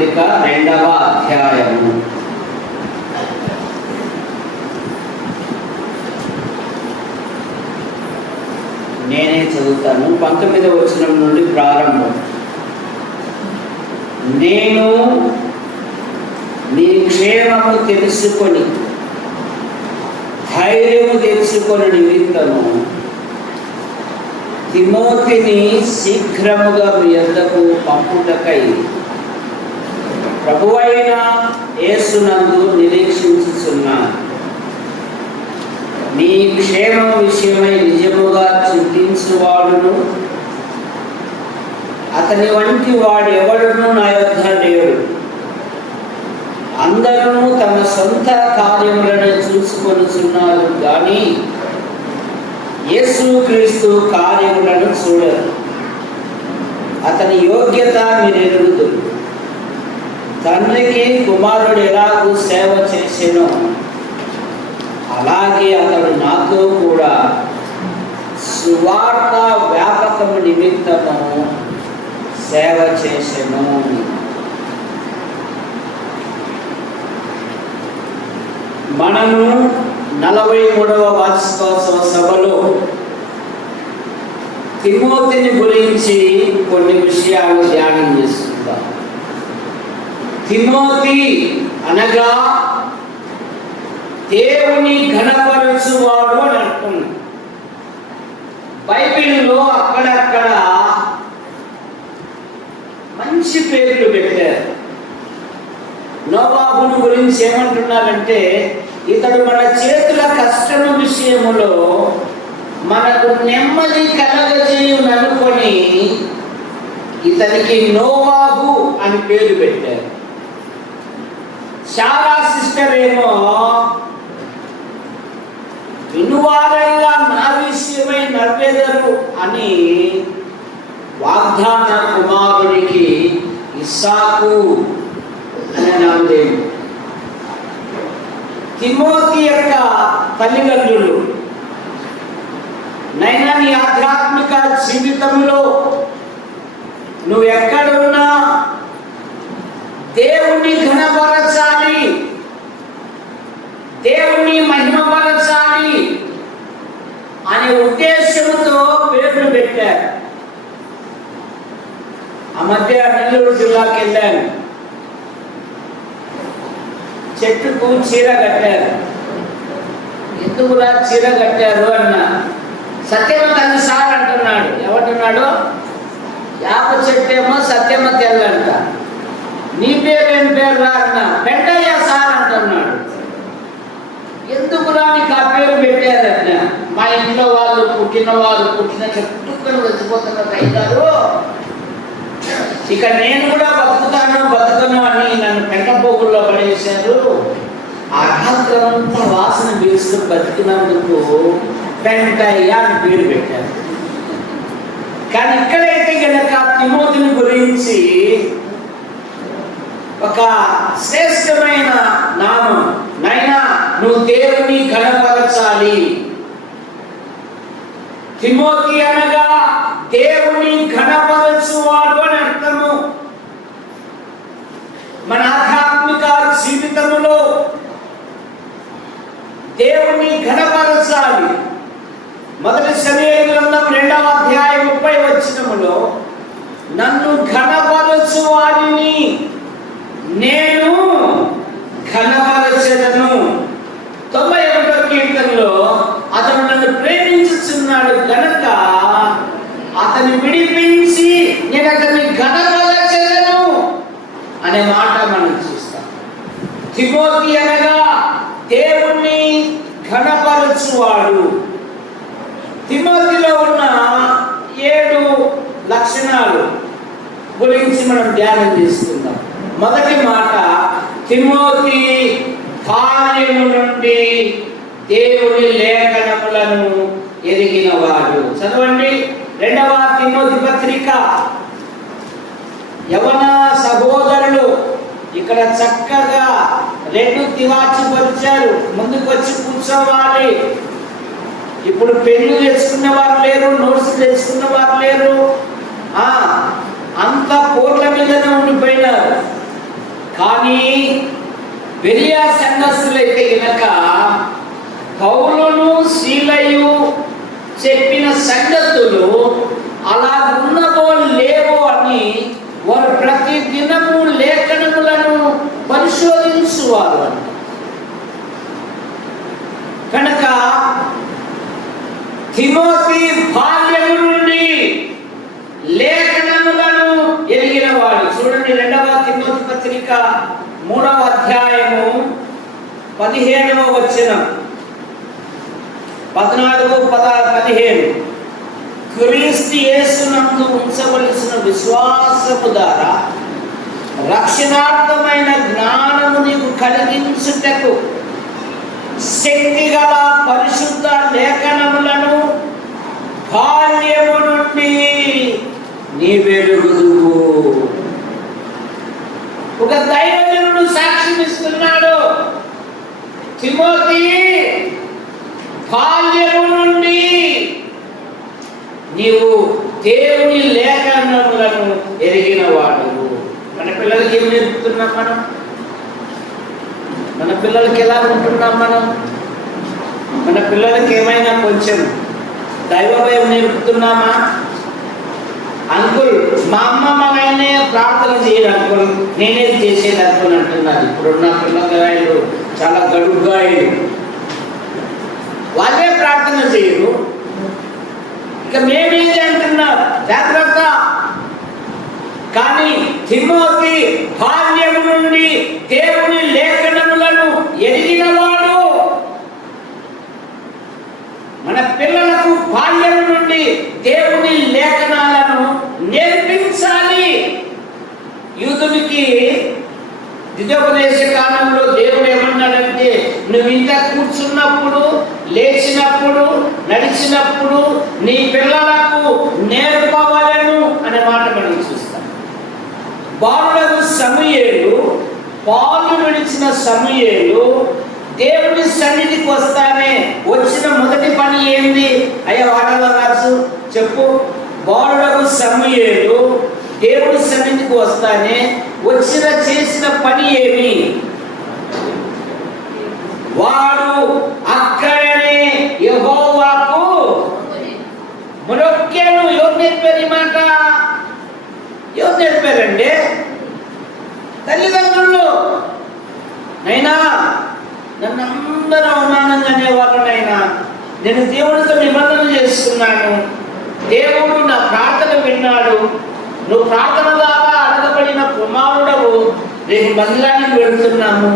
పత్రిక 2వ అధ్యాయము. నేనే చదువుతాను. 19వ వచనం నుండి ప్రారంభం. నేను నీ క్షేమము తెలుసుకొని ధైర్యము తెచ్చుకొని నిమిత్తము తిమోతిని శీఘ్రముగా మీ యొద్దకు పంపుటకై ప్రభువైన యేసునందు నిరీక్షించుచున్నాను. నీ క్షేమం విషయమై నిజముగా చింతించువాడును అతని వంటి వాడు ఎవడును నా యొద్ద లేడు. అందరూ తమ సొంత కార్యములను చూసుకొనుచున్నారు కానీ యేసుక్రీస్తు కార్యములను చూడరు. అతని యోగ్యత మీరు ఎరుగుదురు. తండ్రికి కుమారుడు ఎలాగూ సేవ చేసెనో అలాగే అతడు నాతో కూడా సువార్త వ్యాపకము నిమిత్తము సేవ చేసెను. మనము 43వ వార్షికోత్సవ సభలో తిమోతిని గురించి కొన్ని విషయాలు ధ్యానం చేసుకుందాం. తిమోతి అనగా దేవుని ఘనపరచువాడు అని అంటున్నాడు. బైబిల్లో అక్కడక్కడ మంచి పేర్లు పెట్టారు. నోవాహును గురించి ఏమంటున్నారంటే, ఇతడు మన చేతుల కష్టము విషయములో మనకు నెమ్మది కలగజేయుననుకొని ఇతనికి నోవాహు అని పేరు పెట్టారు. శారా సిస్టర్ ఏమో వినువారంగా నా విషయమై నవ్వెదరు అని వాగ్దాన కుమారుడికి ఇస్సాకు అనే నామధేయం. తిమోతి యొక్క తల్లిదండ్రులు నైనా నీ ఆధ్యాత్మిక జీవితంలో నువ్వు ఎక్కడున్నా దేవుణ్ణి ఘనపరచాలి, దేవుణ్ణి మహిమపరచాలి అనే ఉద్దేశంతో పేర్లు పెట్టారు. ఆ మధ్య నెల్లూరు జిల్లాకి వెళ్ళాను. చెట్టుకు చీర కట్టారు. ఎందుకులా చీర కట్టారు అన్న సత్యమ తల్లి సార్ అంటున్నాడు. ఏమంటున్నాడు? యాప చెట్టు ఏమో సత్యమ తెల్లంట. నీ పేరేం పేరు రా అన్న. పెద్దయ్య సార్ అంటున్నాడు. ఎందుకులా నీకు ఆ పేరు పెట్టారన్న. మా ఇంట్లో వాళ్ళు పుట్టిన చెట్టుకొని వచ్చిపోతున్నారు అయ్యారు. ఇక నేను కూడా బతుకను అని నన్ను పెంటపోగుల్లో పడేశారు. ఆ రాత్రంతా వాసన పీల్చుకుని బతికినందుకు పెంటయ్య అని పేరు పెట్టారు. కానీ ఇక్కడైతే కనుక తిమోతిని గురించి ఒక శ్రేష్టమైన నామం, నైనా నువ్వు దేవుని ఘనపరచాలి. తిమోతి అనగా దేవుని ఘనపరచువాడు అని అర్థము. మన ఆధ్యాత్మిక జీవితంలో దేవుని ఘనపరచాలి. మొదటి సమూయేలు గ్రంథం 2వ అధ్యాయం 30వ వచనములో నన్ను ఘనపరచు వారిని నేను ఘనపరచెదను. 91వ కీర్తనలో అతను నన్ను ప్రేమించుచున్నాడు కనుక అతన్ని విడిపించి నేను అతన్ని ఘనపరచెదను అనే మాట మనం చూస్తాం. తిమోతి అనగా దేవుణ్ణి ఘనపరచువాడు. తిమోతిలో ఉన్న 7 లక్షణాలు గురించి మనం ధ్యానం చేసుకుందాం. మొదటి మాట, తిమోతి బాల్యము నుండి దేవుని లేఖనములను ఎరిగినవాడు. చదవండి 2వ తిమోతి పత్రిక. యవన సహోదరులు ఇక్కడ చక్కగా 2 తివాచి పరిచారు. ముందుకు వచ్చి కూర్చోవాలి. ఇప్పుడు పెన్ను తెచ్చుకున్న వారు లేరు, నోట్స్ తెచ్చుకున్న వారు లేరు. అంత పోట్ల మీదనే ఉండిపోయినారు. కానీ బెరియా సంఘస్థులైతే గనక పౌలును శీలయు చెప్పిన సంగతులు అలా ఉన్నవో లేవో అని వారు ప్రతి దినము లేఖనములను పరిశోధించువారు. కనుక తిమోతి బాల్యము నుండి లేఖనములను ఎరిగిన వాడు. చూడండి, 2వ తిమోతి పత్రిక 3వ అధ్యాయము 17వ వచనం, 14-15. క్రీస్తు యేసునందు ఉంచవలసిన విశ్వాసము ద్వారా రక్షణార్థమైన జ్ఞానము నీకు కలిగించుటకు శక్తిగల పరిశుద్ధ లేఖనములను బాల్యము నుండి నీ వెలుగుదువు. ఒక దైవజనుడు సాక్ష్యమిస్తున్నాడు, తిమోతి బాల్యము నుండి నీవు దేవుని లేఖనములను ఎరిగిన వాడు. మన పిల్లలకి ఏం నేర్పుతున్నాం మనం? మన పిల్లలకి ఎలా ఉంటున్నాం మనం? మన పిల్లలకి ఏమైనా కొంచెం దైవ భయం నేర్పుతున్నామా? అంకుల్, మా అమ్మ మా నాయనే ప్రార్థన చేయరు అంకుల్, నేనే చేసేది అంకుల్ అంటున్నారు. ఇప్పుడున్న పిల్లగాయలు చాలా గడుగ్గాయలు, వాళ్ళే ప్రార్థన చేయరు, ఇక మేమేది అంటున్నారు. జాగ్రత్త. కానీ తిమోతి బాల్యము నుండి దేవుని లేఖనములను ఎరిగినవాడు. మన పిల్లలకు బాల్యము నుండి దేవుని లేఖనాలను నేర్పించాలి. యూదునికి ద్వితోపదేశ కాలంలో దేవుడు ఏమన్నాడంటే, నువ్వు ఇంత కూర్చున్నప్పుడు, లేచినప్పుడు, నడిచినప్పుడు నీ పిల్లలకు నేర్పవలను అనే మాట మనం చూస్తాం. బాలుడకు సమూయేలు, పాలు విడిచిన సమూయేలు దేవుని సన్నిధికి వస్తానే వచ్చిన మొదటి పని ఏంది? అయ్యా వాడల రాజు చెప్పు. బాలుడకు సమూయేలు దేవుని సన్నిధికి వస్తానే చేసిన పని ఏమి? వాడు అక్కడనే యెహోవాకు మొరొక్కెను. ఎవరు నేర్పారు ఈ మాట? ఎవరు నేర్పారండి? తల్లిదండ్రులు. నైనా నన్ను అందరూ అవమానంగా అనేవాళ్ళు, నైనా నేను దేవుడితో నిబంధన చేసుకున్నాను, దేవుడు నా ప్రార్థన విన్నాడు, నువ్వు ప్రార్థన ద్వారా అడగబడిన కుమారుడవు, రేపు మందిరానికి వెళుతున్నాము,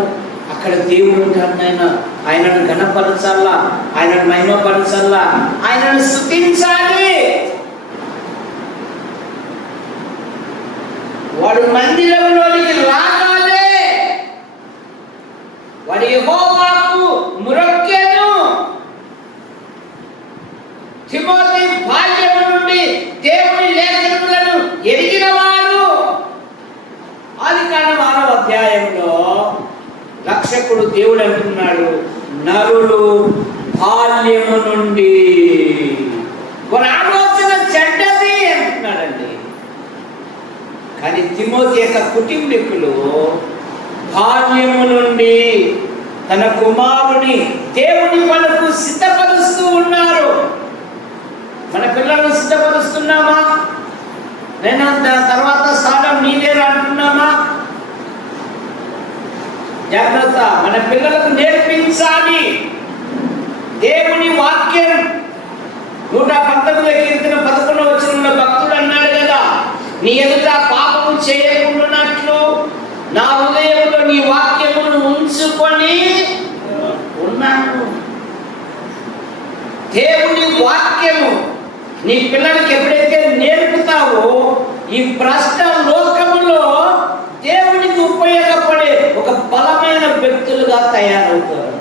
అక్కడ దేవుడు ఉంటాడు నాయన, ఆయనను ఘనపరచాలా, ఆయనను మహిమపరచాలా, ఆయనను స్తుతించాలి. వాడు మందిరంలోనికి రాగానే వాడు యెహోవాకు మొరొక్కెను. తిమోతి బాల్యము నుండి దేవుని లేఖనములను ఎరిగినవాడు. ఆదికాండం 6వ అధ్యాయంలో రక్షకుడు దేవుడు అంటున్నాడు, నరులు బాల్యము నుండి, వారి ఆలోచన చెడ్డది అంటున్నాడండి. కానీ తిమోతి యొక్క కుటుంబీకులు బాల్యము నుండి తన కుమారుని దేవుని పనులకు సిద్ధపరుస్తూ ఉన్నారు. మన పిల్లలను సిద్ధపరుస్తున్నామా? నేను తర్వాత స్థానం నీదేరా అంటున్నామా? జాగ్రత్త. మన పిల్లలకు నేర్పించాలి దేవుని వాక్యం. 119 కీర్తన 11వ వచనంలో భక్తుడు అన్నాడు కదా, నీ ఎదుట పాపము చేయకుండానట్లు నా హృదయంలో నీ వాక్యమును ఉంచుకొని ఉన్నాను. దేవుని వాక్యము నీ పిల్లలకి ఎప్పుడైతే నేర్పుతావో, ఈ ప్రశ్న లోకములో దేవునికి ఉపయోగపడే ఒక బలమైన వ్యక్తులుగా తయారవుతారు.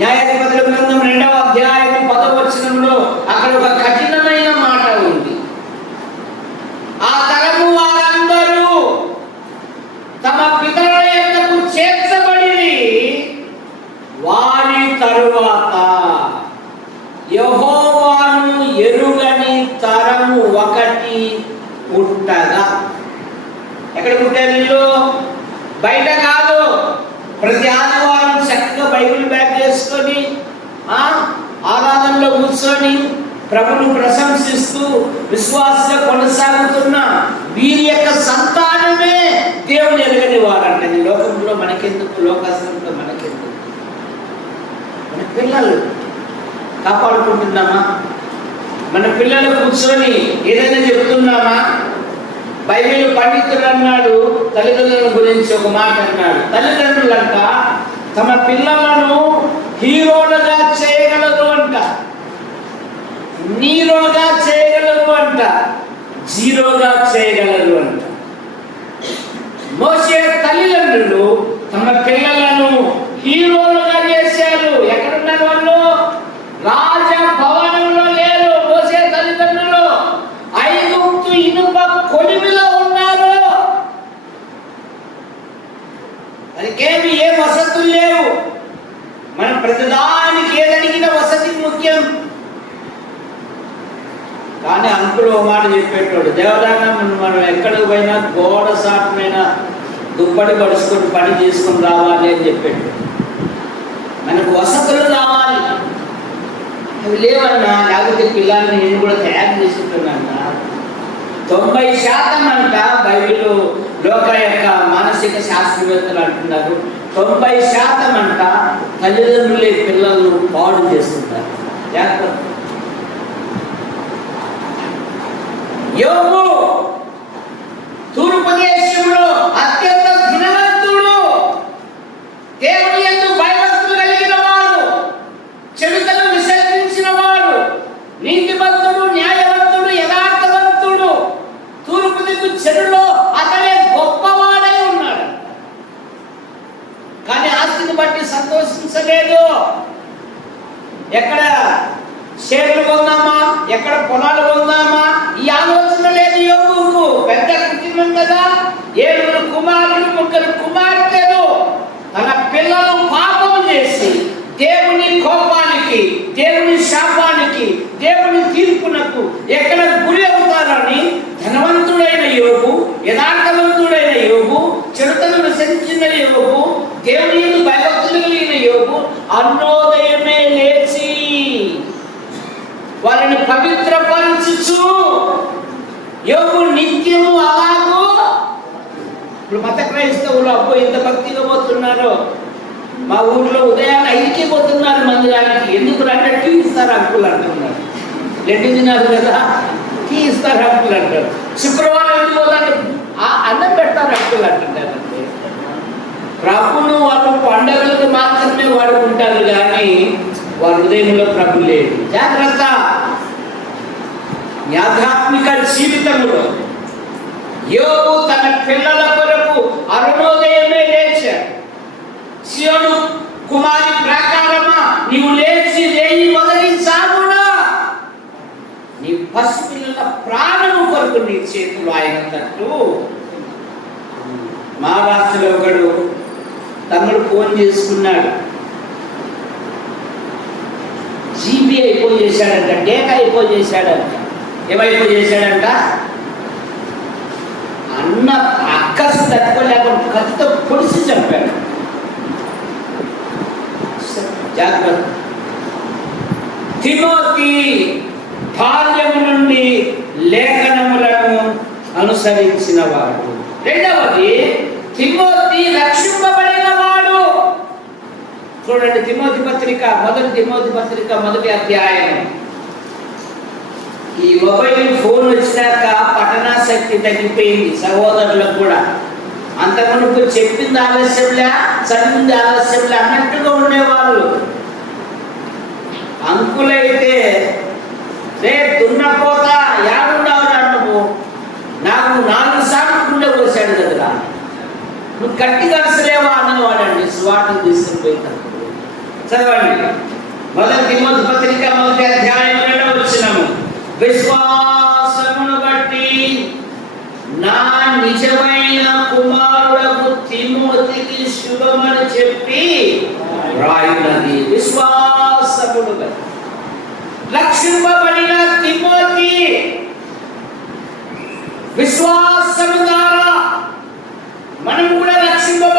న్యాయాధిపతుల గ్రంథం 2వ అధ్యాయం 10వ వచనంలో అక్కడ ఒక కఠినమైన మాట ఉంది. ఆ తరము వారందరూ తమ పితరుల యొద్దకు చేర్చబడి వారి తరువాత యెహోవాను ఎరుగని తరము ఒకటి పుట్టగా. ఎక్కడ పుట్టారు వీళ్ళు? బయట కాదు, ప్రతి ఆదివారం చక్కగా బైబిల్ బ్యాగ్ చేసుకొని ఆరాధనలో కూర్చొని ప్రభును ప్రశంసిస్తూ విశ్వాసంగా కొనసాగుతున్న వీరి యొక్క సంతానమే దేవుని ఎరగని వారంట. ఈ లోకంలో మనకెందుకు, లోకాసంలో మనకెందుకు? మన పిల్లలు కాపాడుకుంటున్నామా? మన పిల్లలు కూర్చొని ఏదైనా చెప్తున్నామా? బైబిల్ పండితుడు అన్నాడు తల్లిదండ్రుల గురించి ఒక మాట అన్నాడు. తల్లిదండ్రులంట తమ పిల్లలను హీరోలుగా చేయగలరు అంట, నీరోగా చేయగలరు అంట, జీరోగా చేయగలరు అంట. మోసే తల్లిదండ్రులు తమ పిల్లలను హీరోలుగా చేశారు. ఎక్కడున్నారు వాళ్ళు? రాజ భవనంలో లేరు. మోసే తల్లిదండ్రులు ఐగుప్తు ఇనుప కొలిమిలో ఉన్నారు. వారికేమి ఏ వసతులు లేవు. మనం ప్రతిదానికి ఏదడిగిన వసతి ముఖ్యం. కానీ అంకులు ఓ మాట చెప్పేటోడు, దేవదానం మనం ఎక్కడికి పోయినా గోడ సాటమైన దుప్పటి పడుచుకొని పని చేసుకుని రావాలి అని చెప్పేటోడు. మనకు వసతులు కావాలి, అవి లేవన్నా. లేకపోతే పిల్లల్ని నేను కూడా తయారు చేసుకుంటున్నా. 90% అంట బైబిల్ లోక యొక్క మానసిక శాస్త్రవేత్తలు అంటున్నారు, 90% అంట తల్లిదండ్రులే పిల్లలను పాడు చేస్తుంటారు. జాగ్రత్త. యోబు తూర్పు దేశంలో అత్యంత ధనవంతుడు, దేవుని యందు భయభక్తులు కలిగిన వాడు, చెడుతను విసర్జించిన వాడు, నీతిమంతుడు, న్యాయవంతుడు, యథార్థవంతుడు. తూర్పు దిక్కు చెడులో అతనే గొప్పవాడై ఉన్నాడు. కానీ ఆస్తిని బట్టి సంతోషించలేదు. ఎక్కడ షేర్లు కొందామా, ఎక్కడ పొలాలు కొందామా, ఈ ఆలోచన లేదు యోబుకు. పెద్ద కుటుంబం కదా, 7 కుమారులు 3 కుమార్తెలు. తన పిల్లలు పాపం చేసి దేవుని కోపానికి, దేవుని శాపానికి, దేవుని తీర్పునకు ఎక్కడ గురి అవుతారని ధనవంతుడైన యోబు, యథార్థవంతుడైన యోబు, చెడుతను విసర్జించిన యోబు, దేవుని యందు భయభక్తులు కలిగిన యోబు అరుణోదయమే లేచి వారిని పవిత్రపరచుచు యోబు నిత్యము అలాగూ. ఇప్పుడు మత క్రైస్తవులు అబ్బో ఎంత భక్తిగా పోతున్నారో. మా ఊర్లో ఉదయాన్నే 5కి పోతున్నారు మందిరానికి. ఎందుకు అంటే టీ ఇస్తారు అంకులు అంటున్నారు. 2 దినాలు కదా, టీ ఇస్తారు అంకులు అంటారు. శుక్రవారం ఎందుకు పోతారు? అన్నం పెడతారు అంకులు అంటున్నారంటే. ప్రభును వాళ్ళు పండుగలకు మాత్రమే వాడుకుంటారు కానీ వారి హృదయంలో ప్రభు లేదు. జాగ్రత్త. ఆధ్యాత్మిక జీవితంలో యోబు తన పిల్లల కొరకు అరుణోదయమే లేచాడు. సియోను కుమారి ప్రాకారమా, నీవు లేచి రేయి మొదటి సాగునా, నీ పసిపిల్లల ప్రాణము కొరకు నీ చేతులు ఆయన తట్టు. మహారాష్ట్రలో ఒకడు తమ్ముడు ఫోన్ చేసుకున్నాడు. జీబీ అయిపోయేసాడంట, డేటా అయిపోయేసాడంట. ఏమైపోయేసాడంట? అన్న అక్కసు తట్టుకోలేకుండా కత్తితో పొడిచి చంపాడు. జాగ్రత్త. తిమోతి బాల్యము నుండి లేఖనములను అనుసరించిన వాడు. రెండవది, తిమోతి రక్షింపబడిన వాడు. చూడండి, తిమోతి పత్రిక, మొదటి తిమోతి పత్రిక 1వ అధ్యాయం. ఈ మొబైల్ ఫోన్ వచ్చినాక పఠనాశక్తి తగ్గిపోయింది సహోదరులకు కూడా. అంతకుముందు చెప్పింది ఆలస్యంలే, చదివింది ఆలస్యంలే అన్నట్టుగా ఉండేవాళ్ళు. అంకులైతే రే దున్నపోతా యాడుండవురా నువ్వు, నాకు 4 సార్లు గుండె పోసాడు కదరా, నువ్వు గట్టి కలిసిలేవా అన్నవాడండి. స్వార్థం తీసుకుపోయింది. చదవండి, మొదటి తిమోతి పత్రిక 1వ అధ్యాయం 2వ వచనం. విశ్వాసమును బట్టి నా నిజమైన కుమారులకు తిమోతికి శుభమని చెప్పి రాయున్నది. విశ్వాసమును బట్టి రక్షింపబడిన తిమోతి విశ్వాసము ద్వారా మనం కూడా రక్షింపబడి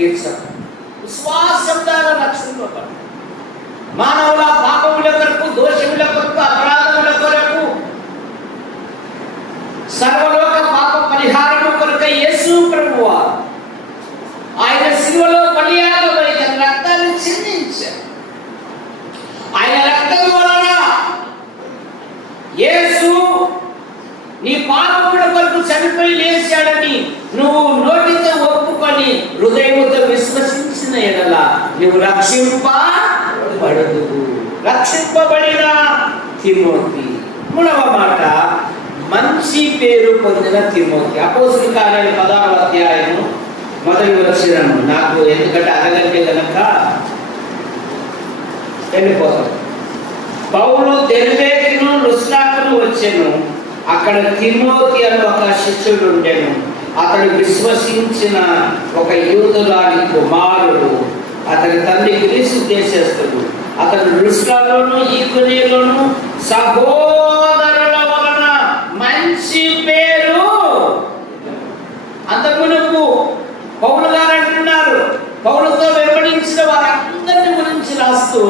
తీర్చడం, విశ్వాసం ద్వారా రక్షింపబడ, మానవుల పాపముల కొరకు, దోషముల కొరకు, అపరాధముల కొరకు, సర్వలోక పాప పరిహారము కొరకు యేసు ప్రభువారు ఆయన శిలువలో బలియాగమై తన రక్తాన్ని చిందించారు. ఆయన రక్తం వలన యేసు నీ పాపముల కొరకు చనిపోయి లేచాడని నువ్వు నోటితో ఒప్పుకొని హృదయముతో విశ్వసించిన ఎడల నువ్వు రక్షింపబడదు. రక్షింపబడిన తిమోతి. మూడవ మాట, మంచి పేరు పొందిన తిమోతి. అపోస్తలుల కార్యాలు 16వ అధ్యాయము మొదటి వచనం. నాకు ఎందుకంటే అడగంటే కనుక వెళ్ళిపోతాం. పౌలు దెర్బేకును లుస్త్రాకును వచ్చెను. అక్కడ తిమోతి అని ఒక శిష్యుడు ఉండెను. అతడు విశ్వసించిన ఒక యూదురాలి కుమారుడు. అతని తండ్రి గ్రీసు దేశస్థుడు. అతడు లుస్త్రాలోను ఈకొనియలోను సహోదరుల వలన మంచి పేరు. అంతకుమునుపు పౌలు గారు అంటున్నారు, పౌలుతో వెంబడించిన వారందరిని గురించి రాస్తూ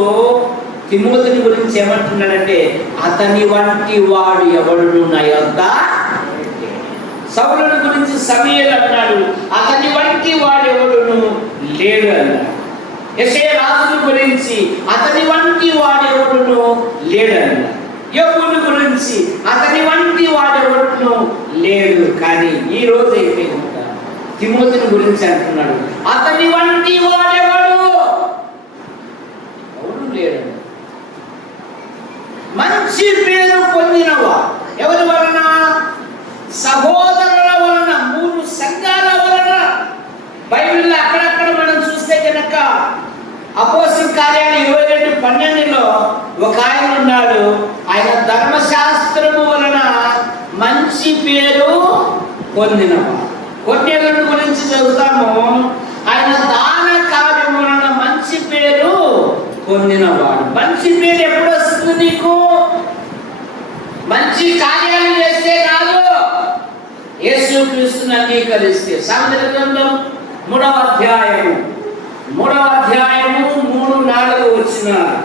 తిమోతిని గురించి ఏమంటున్నాడంటే, అతని వంటి వాడు ఎవడును నా యొద్ద. సౌలుని గురించి సమూయేలు అన్నాడు, అతని వంటి వాడు ఎవడును లేడు అన్నాడు. యెషయా రాజుని గురించి అతని వంటి వాడు ఎవడును లేడు అన్నాడు. యోబుని గురించి అతని వంటి వాడు ఎవడును లేడు. కానీ ఈ రోజు అయితే తిమోతిని గురించి అంటున్నాడు, అతని వంటి వాడెవడు ఎవడు లేడు. మంచి పేరు పొందినవా ఎవరి వలన? సహోదరుల వలన, 3 సంఘాల వలన. బైబిల్లో అక్కడక్కడ మనం చూస్తే కనుక అపోస్తలుల కార్యాలు 22:12 ఒక ఆయన ఉన్నాడు. ఆయన ధర్మశాస్త్రము వలన మంచి పేరు పొందినవా. కొన్నేళ్ళ గురించి చదువుతాము, ఆయన దాన కార్యము వలన మంచి పేరు పొందినవాడు. మంచి పేరు ఎప్పుడు వస్తుంది నీకు? మంచి కార్యాలు చేస్తే కాదు, యేసుక్రీస్తుని అంగీకరిస్తే. సామెతల గ్రంథం 3వ అధ్యాయము 3-4 వచనాలు.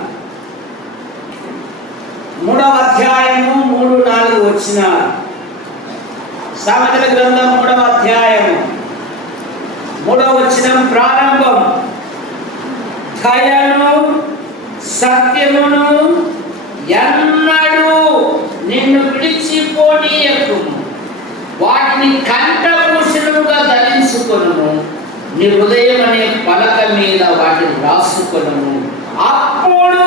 3వ అధ్యాయము 3-4 వచనాలు. సామెతల గ్రంథం 3వ అధ్యాయము 3వ వచనం ప్రారంభం. దయను సత్యమును ఎన్నడూ నిన్ను విడిచిపోనీయకుము, వాటిని కంఠభూషణముగా ధరించుకొనుము, నీ హృదయం అనే పలక మీద వాటిని రాసుకొనుము. అప్పుడు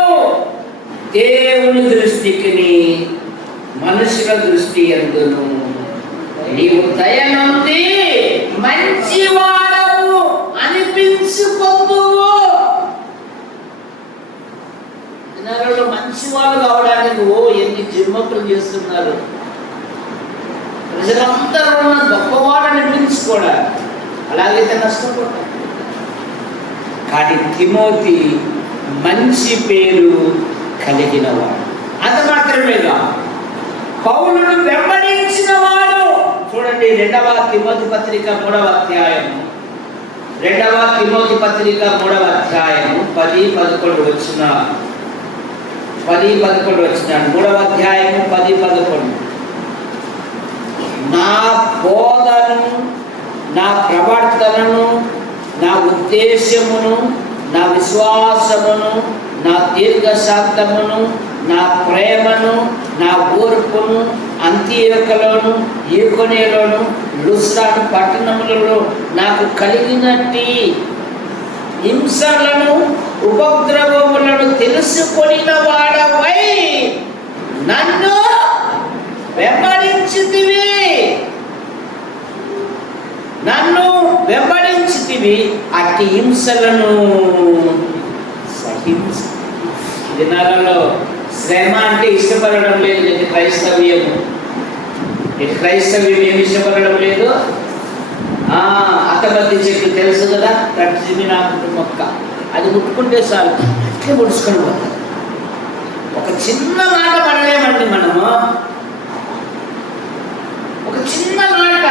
దేవుని దృష్టికి మనుషుల దృష్టి యందును నీవు దయనుంది మంచివాడవు అనిపించుకొందువు. జనాలలో మంచి వాళ్ళు కావడానికి ఎన్ని జిమ్మకులు చేస్తున్నారు. ప్రజలందరూ గొప్పవాడు అనిపించుకోవడానికి, అలాగైతే నష్టపోతారు. కానీ తిమోతి మంచి పేరు కలిగిన వాడు. అంత మాత్రమే కాదు, పౌలును వెంబడించిన వాడు. చూడండి 2వ తిమోతి పత్రిక 3వ అధ్యాయము 2వ తిమోతి పత్రిక 3వ అధ్యాయము 10-11 వచనాలు. 10-11 వచనాలు. 3వ అధ్యాయము 10-11. నా బోధను, నా ప్రవర్తనను, నా ఉద్దేశమును, నా విశ్వాసమును, నా దీర్ఘశాంతమును, నా ప్రేమను, నా ఓర్పును అంతియోకలోను, ఈకొనియలోను, లుస్త్రాను పట్టణములలో నాకు కలిగినట్టి హింసలను, ఉపద్రవములను తెలుసుకొనిన వాడవై నన్ను వెంబడించితివి. అట్టి హింసలను సహించు. దినాలలో శ్రమ అంటే ఇష్టపడడం లేదు. ఇది క్రైస్తవ్యము. క్రైస్తవ్యం ఏమి ఇష్టపడడం లేదు. అత్తబద్ది చెట్టు తెలుసు కదా, నాకు మొక్క, అది ముట్టుకుంటే చాలు అట్లే ముడుచుకొని పోతాం. ఒక చిన్న మాట పడలేమండి మనము. ఒక చిన్న మాట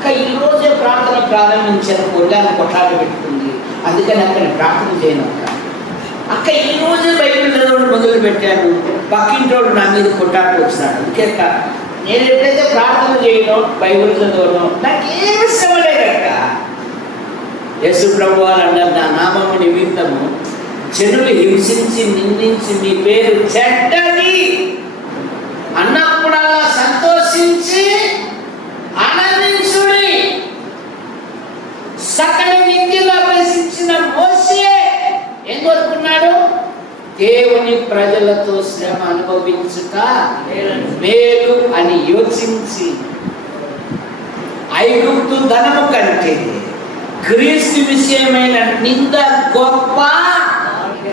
అక్క ఈరోజే ప్రార్థన ప్రారంభించాను, కొల్లాన్ని కొట్లాట పెట్టుకుంది, అందుకని అక్కడ ప్రార్థన చేయను అక్క ఈరోజే బైబిల్ చదవడం మొదలు పెట్టాను, పక్కింటోడు నా మీద కొట్టాట వచ్చినాడు. అందుకే నేను ఎప్పుడైతే ప్రార్థన చేయను, బైబిల్ చదవను, నాకేమి శ్రమ లేదక్క. యేసు ప్రభు వారు అన్నారు, నా నామము నిమిత్తము జనులు హింసించి నిందించి మీ పేరు చెడ్డది అన్నప్పుడల్లా సంతోషించి ఆనందించుడి. సకల విద్యను అభ్యసించిన మోషే ఏం కోరుకున్నాడు? దేవుని ప్రజలతో శ్రమ అనుభవించుట మేలు అని యోచించి ఐగుప్తు ధనము కంటే క్రీస్తు విషయమైన నింద గొప్ప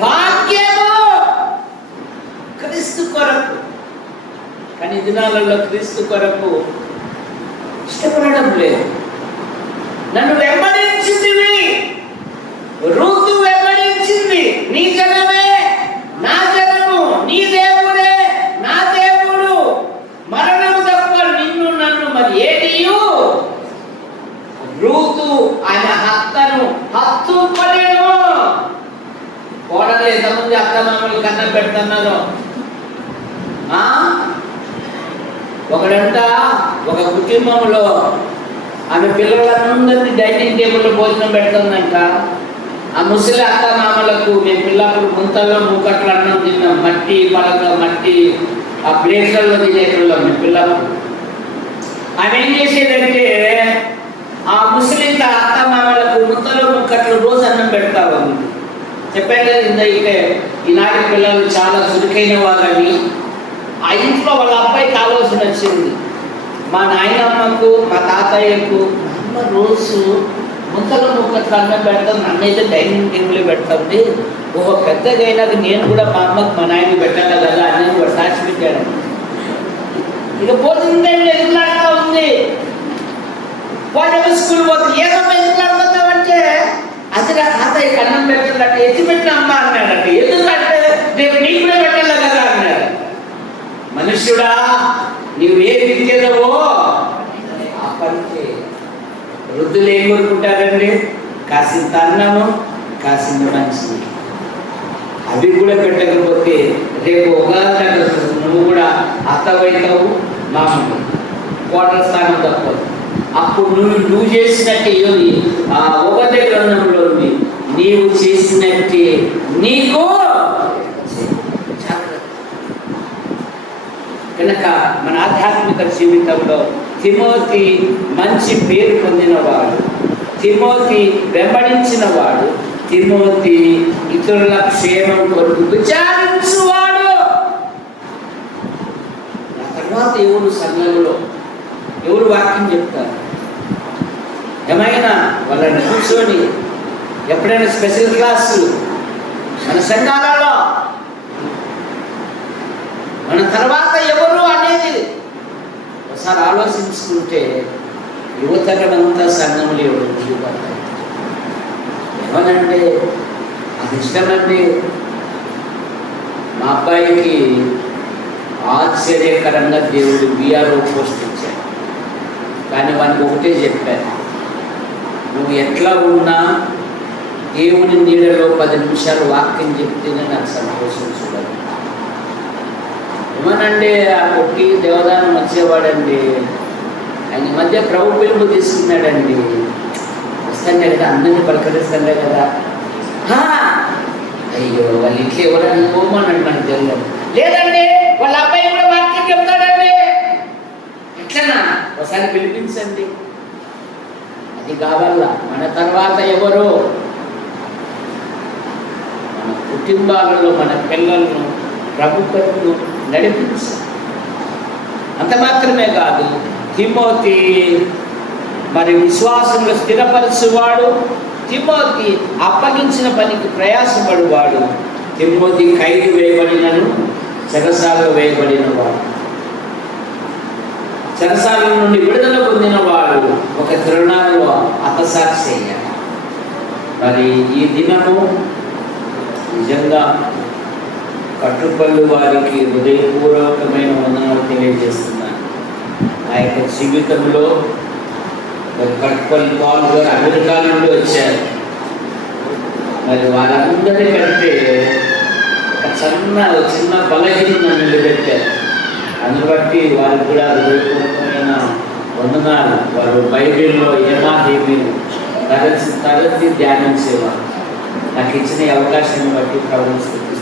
భాగ్యము. క్రీస్తు కొరకు. కానీ దినాలలో క్రీస్తు కొరకు ఇష్టపడడం లేదు. నన్ను వెంబడించింది, రూతు వెంబడించింది, నీ జనమే నా జనము, నీ దేవుడే నా దేవుడు, మరణము తప్ప నిన్ను నన్ను మరి ఏదియు. రూతు ఆయన హత్తను హత్తుకొనెను. కోడలు ఎంతమంది అక్క మామూలు కన్నం పెడుతున్నారు. ఒకడంట ఒక కుటుంబంలో ఆమె పిల్లలందరినీ డైనింగ్ టేబుల్లో భోజనం పెడుతుందంట. ఆ ముసలి అక్క మామలకు మేము పిల్లప్పుడు ముంతల్లో మూకట్లు అన్నం తిన్నాం, మట్టి పలక మట్టి ఆ ప్లేట్లలో తినేటోళ్ళం మేము పిల్లప్పుడు. ఆమె ఏం చేసేదంటే ఆ ముసలి అక్క మామలకు ముంతలో మూకట్లు రోజు అన్నం పెడతావు. చెప్పాను కదా ఇక ఈనాటి పిల్లలు చాలా చురుకైన వాళ్ళని. ఆ ఇంట్లో వాళ్ళ అబ్బాయికి ఆలోచన వచ్చింది, మా నాయనమ్మకు మా తాతయ్యకు అమ్మ రోజు ముంతలో ముక్కట్లు అన్నం పెడతాం, నన్నైతే డైనింగ్ టేబుల్ పెడతాండి, ఓహో పెద్దగా అయినాక నేను కూడా మా అమ్మకు మా నాయనకి పెట్టాలి కదా అని కూడా సాక్షి పెట్టాడు. ఇక పోతుందండి ఎదులాడుతూ ఉంది. పోతే స్కూల్ పోతుంది, ఏదమ్మా ఎదులాడుతున్నావంటే అది నా తాతయ్యకి అన్నం పెట్టాలంటే ఎత్తి పెట్టిన అమ్మ అన్నాడంటే, ఎందుకంటే రేపు నీకు కూడా పెట్టాలి కదా అన్నాడు. మనుష్యుడా, నీవు ఏ విద్యదవో ఆ పనికి. వృద్ధులు ఏం కోరుకుంటారండి? కాసింత అన్నము, కాసింత మంచిది. అవి కూడా పెట్టకపోతే రేపు ఉగాది నువ్వు కూడా అత్తవైతావు, మామూలు కోటల స్థానం తప్పదు. అప్పుడు నువ్వు చేసినట్టే ఆ ఉపదే గ్రంథంలో ఉంది, నీవు చేసినట్టే నీకు. కనుక మన ఆధ్యాత్మిక జీవితంలో తిమోతి మంచి పేరు పొందినవాడు, తిమోతి వెంబడించినవాడు, తిమోతి ఇతరుల క్షేమం కొరకు విచారించువాడు. ఆ తర్వాత ఎవరు సంఘంలో ఎవరు వాక్యం చెప్తారు? ఏమైనా వాళ్ళని కూర్చొని ఎప్పుడైనా స్పెషల్ క్లాసులు మన సంఘాలలో మన తర్వాత ఎవరు అనేది ఒకసారి ఆలోచించుకుంటే యువతరంతా సంఘంలో ఎవరు చూపడతారు. ఏమనంటే అది ఇష్టమంటే మా అబ్బాయికి ఆశ్చర్యకరంగా దేవుడు బిఆర్ఓ పోస్ట్ ఇచ్చాడు. కానీ వానికి ఒకటే చెప్పాను, నువ్వు ఎట్లా ఉన్నా దేవుని నీడలో 10 నిమిషాలు వాక్యం చెప్తేనే నాకు సంతోషం చూడాలి. ఏమనండి ఆ కొట్టి దేవదానం వచ్చేవాడండి, ఆయన మధ్య ప్రభు పిలుపు తీసుకున్నాడండి. వస్తానే కదా అందరినీ పలకరిస్తానే కదా. అయ్యో వాళ్ళ ఇంట్లో ఎవరైనా పోమన్నాడు, నాకు తెలియదు. లేదండి వాళ్ళ అబ్బాయి కూడా వాక్యం చెప్తాడండి. ఎట్లనా ఒకసారి పిలిపించండి. అది కావాలా. మన తర్వాత ఎవరో మన కుటుంబాలలో మన పిల్లలను ప్రభు కొరకు నడిపించాలి. అంత మాత్రమే కాదు, తిమోతి మరి విశ్వాసంలో స్థిరపరచువాడు, తిమోతి అప్పగించిన పనికి ప్రయాసపడువాడు, తిమోతి ఖైదు వేయబడినను చెరసాలలో వేయబడినవాడు, చెరసాల నుండి విడుదల పొందినవాడు ఒక తరుణంలో హతసాక్షి అయ్యాడు. మరి ఈ దినము నిజంగా కట్టుపల్లి వారికి హృదయపూర్వకమైన వందనాలు తెలియజేస్తున్నాను. ఆ యొక్క జీవితంలో కట్టుకొని పాలు గారు అమెరికా నుండి వచ్చారు. మరి వారందరినీ కంటే ఒక చిన్న బలహీన నిలబెట్టారు. అందుని బట్టి వారికి కూడా హృదయపూర్వకమైన వందనాలు. వారు బైబిల్లో ఏమీ తరచి ధ్యానించేవారు. నాకు ఇచ్చిన ఈ అవకాశాన్ని బట్టి ప్రభువుని స్తుతిస్తున్నాను.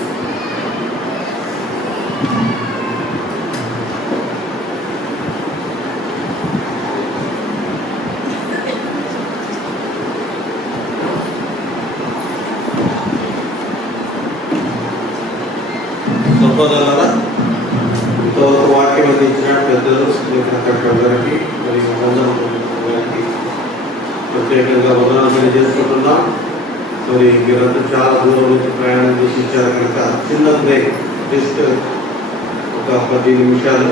సహోదరులారా, ఇంతవరకు వాక్యం అందించిన పెద్దలు అందరికీ మరియు గారికి ప్రత్యేకంగా వందనాలు తెలియజేసుకుంటున్నాం. మరి మీరంతా చాలా దూరం నుంచి ప్రయాణం చేసి ఇచ్చారు కనుక చిన్న బ్రేక్, జస్ట్ ఒక 10 నిమిషాలు